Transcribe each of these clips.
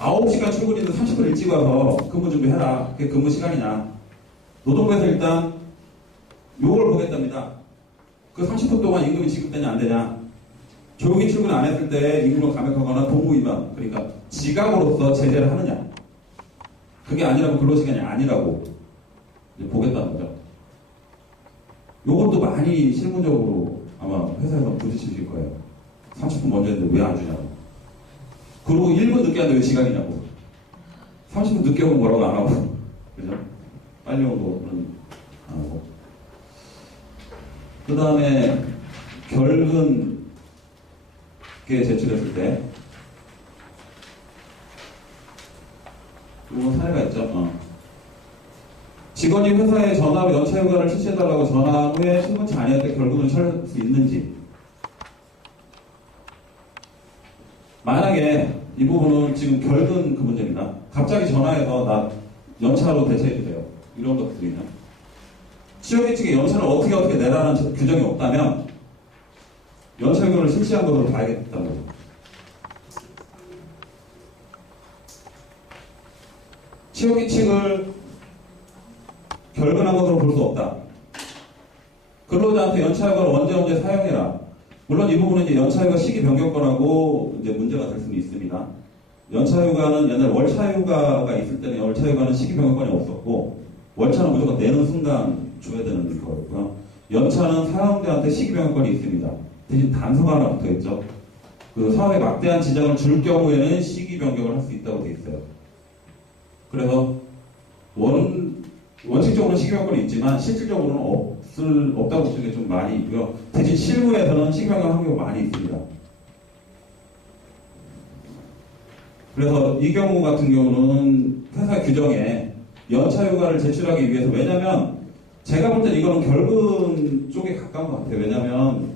9시간 출근인데 30분 일찍 와서 근무 준비해라. 그게 근무 시간이냐. 노동부에서 일단 요걸 보겠답니다. 그 30분 동안 임금이 지급되냐 안 되냐. 조용히 출근 안 했을 때 임금을 감액하거나 동무위반, 그러니까 지각으로서 제재를 하느냐. 그게 아니라면 근로시간이 아니라고 이제 보겠다는 거죠. 요것도 많이 실무적으로 아마 회사에서 부딪히실 거예요. 30분 먼저 했는데 왜 안 주냐고. 그리고 1분 늦게 하는데 왜 시간이냐고. 30분 늦게 오면 뭐라고 안 하고. 그죠? 빨리 온 거는 안 하고. 그 다음에 결근게 제출했을 때 이거 사례가 있죠. 직원이 회사에 전화로 연차휴가를 실시해달라고 전화 후에 신분치 아니할 때 결근을 처리할 수 있는지. 만약에 이 부분은 지금 결근 그 문제입니다. 갑자기 전화해서 나 연차로 대체해주세요. 이런 것들이면 취업계 측에 연차를 어떻게 내라는 규정이 없다면 연차휴가를 실시한 것으로 봐야겠다는 거죠. 취업계 측을 결근한 것으로 볼 수 없다. 근로자한테 연차휴가를 언제 사용해라. 물론 이 부분은 이제 연차휴가 시기 변경권하고 이제 문제가 될 수는 있습니다. 연차휴가는 옛날 월차휴가가 있을 때는 월차휴가는 시기 변경권이 없었고 월차는 무조건 내는 순간 줘야 되는 거고요. 연차는 사용자한테 시기 변경권이 있습니다. 대신 단서가 하나 붙어 있죠. 그 사업에 막대한 지장을 줄 경우에는 시기 변경을 할 수 있다고 돼 있어요. 그래서 원칙적으로는 시기 변경권이 있지만 실질적으로는 없다고 보시는 게 좀 많이 있고요. 대신 실무에서는 시기 변경 한 경우가 많이 있습니다. 그래서 이 경우 같은 경우는 회사 규정에 연차휴가를 제출하기 위해서, 왜냐면 제가 볼 때 이거는 결근 쪽에 가까운 것 같아요. 왜냐면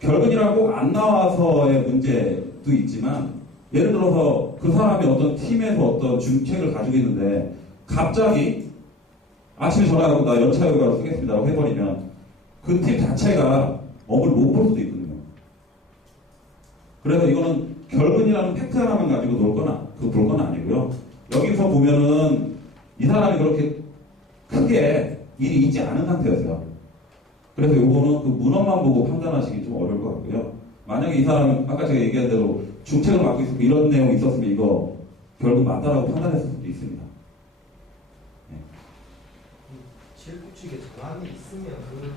결근이라고 안 나와서의 문제도 있지만, 예를 들어서 그 사람이 어떤 팀에서 어떤 중책을 가지고 있는데 갑자기 아침에 전화하고 나 연차휴가로 쓰겠습니다라고 해버리면 그 팀 자체가 업을 못 볼 수도 있거든요. 그래서 이거는 결근이라는 팩트 하나만 가지고 볼 건 아니고요. 여기서 보면은 이 사람이 그렇게 크게 일이 있지 않은 상태였어요. 그래서 요거는 그 문헌만 보고 판단하시기 좀 어려울 것 같고요. 만약에 이 사람은 아까 제가 얘기한 대로 중책을 맡고 있었고 이런 내용이 있었으면 이거 결국 맞다라고 판단했을 수도 있습니다. 실규칙에 정황이 있으면 그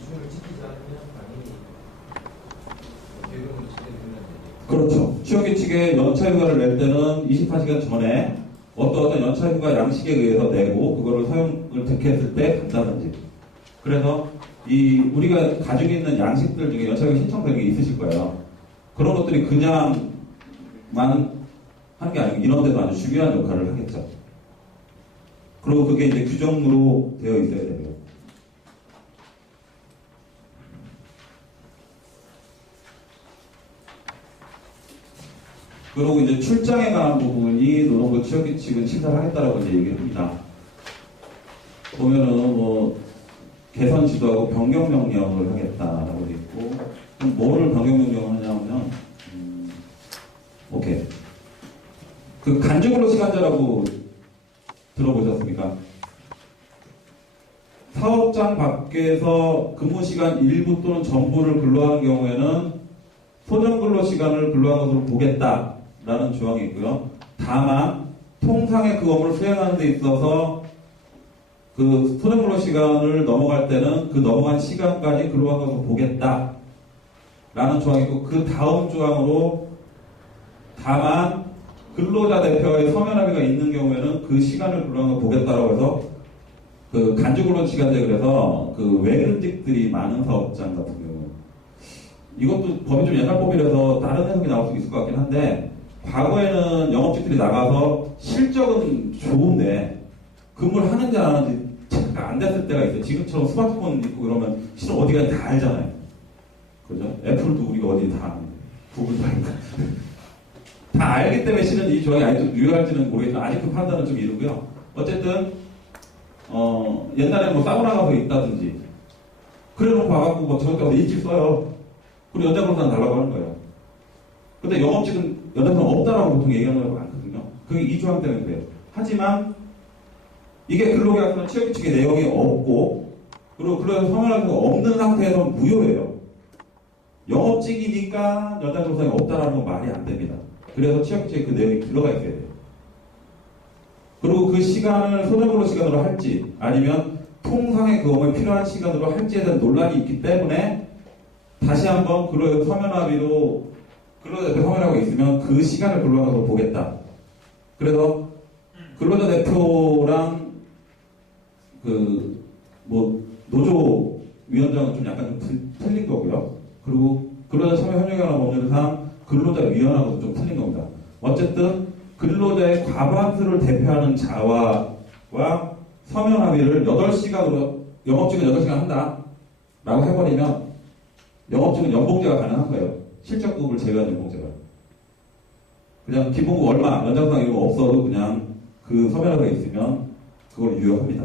기준을 지키지 않으면 당연히 결근을 진행되는 거죠. 그렇죠. 취업규칙에 연차휴가를 낼 때는 24시간 전에 어떤 연차휴가 양식에 의해서 내고 그거를 사용을 득했을 때 간다든지. 그래서 우리가 가지고 있는 양식들 중에 연차휴가 신청되는 게 있으실 거예요. 그런 것들이 그냥만 하는 게 아니고 이런 데도 아주 중요한 역할을 하겠죠. 그리고 그게 이제 규정으로 되어 있어야 되고요. 그리고 이제 출장에 관한 부분이 노동부 취업규칙은 심사하겠다라고 이제 얘기를 합니다. 보면은 개선 지도하고 변경 명령을 하겠다라고 돼 있고, 그럼 뭐를 변경 명령을 하냐면, 오케이. 그 간주근로 시간제라고 들어보셨습니까? 사업장 밖에서 근무 시간 일부 또는 전부를 근로하는 경우에는 소정 근로 시간을 근로한 것으로 보겠다라는 조항이 있고요. 다만 통상의 그 업무를 수행하는 데 있어서 그 소정 근로 시간을 넘어갈 때는 그 넘어간 시간까지 근로한 것으로 보겠다라는 조항이 있고, 그 다음 조항으로 다만 근로자 대표의 서면 합의가 있는 경우에는 그 시간을 근로한 걸 보겠다라고 해서 그 간주근로 시간제, 그래서 그 외근직들이 많은 사업장 같은 경우, 이것도 법이 좀 옛날 법이라서 다른 해석이 나올 수 있을 것 같긴 한데, 과거에는 영업직들이 나가서 실적은 좋은데 근무를 하는지 안 하는지 체크가 안 됐을 때가 있어요. 지금처럼 스마트폰 있고 그러면 실은 어디 가는지 다 알잖아요. 그죠? 애플도 우리가 어디 다 아는데, 구글도 아니까. 다 알기 때문에 실은 이 조항이 아직도 유효할지는 모르겠지만 아직 그 판단은 좀 이르고요. 어쨌든 옛날에 사우나 가서 있다든지 그래놓고 와갖고 저녁 때 가서 일찍 써요. 그리고 연장근로사는 달라고 하는 거예요. 근데 영업직은 연장근로 없다라고 보통 얘기하는 경우가 많거든요. 그게 이 조항 때문에 그래요. 하지만 이게 근로계약서는 취업규칙의 내용이 없고 그리고 근로계약서 서면할 수가 없는 상태에서 무효예요. 영업직이니까 연장 정상이 없다라는 건 말이 안 됩니다. 그래서 취업규칙에 그 내용이 들어가 있어야 돼요. 그리고 그 시간을 소정근로 시간으로 할지 아니면 통상의 그 업무에 필요한 시간으로 할지에 대한 논란이 있기 때문에 다시 한번 근로계약서 서면 합의로 근로자 대표 서면하고 있으면 그 시간을 근로하면서 보겠다. 그래서 근로자 대표랑 노조 위원장은 좀 약간 좀 틀린 거고요. 그리고 근로자 참여 협력이라는 법률상 근로자 위원하고도 좀 틀린 겁니다. 어쨌든 근로자의 과반수를 대표하는 자와 서면 합의를 8시간으로 영업직은 8시간 한다 라고 해버리면 영업직은 연봉제가 가능한 거예요. 실적급을 제외한 연봉제가. 그냥 기본급 얼마, 연장상 이런 거 없어도 그냥 그 서면 합의가 있으면 그걸 유효합니다.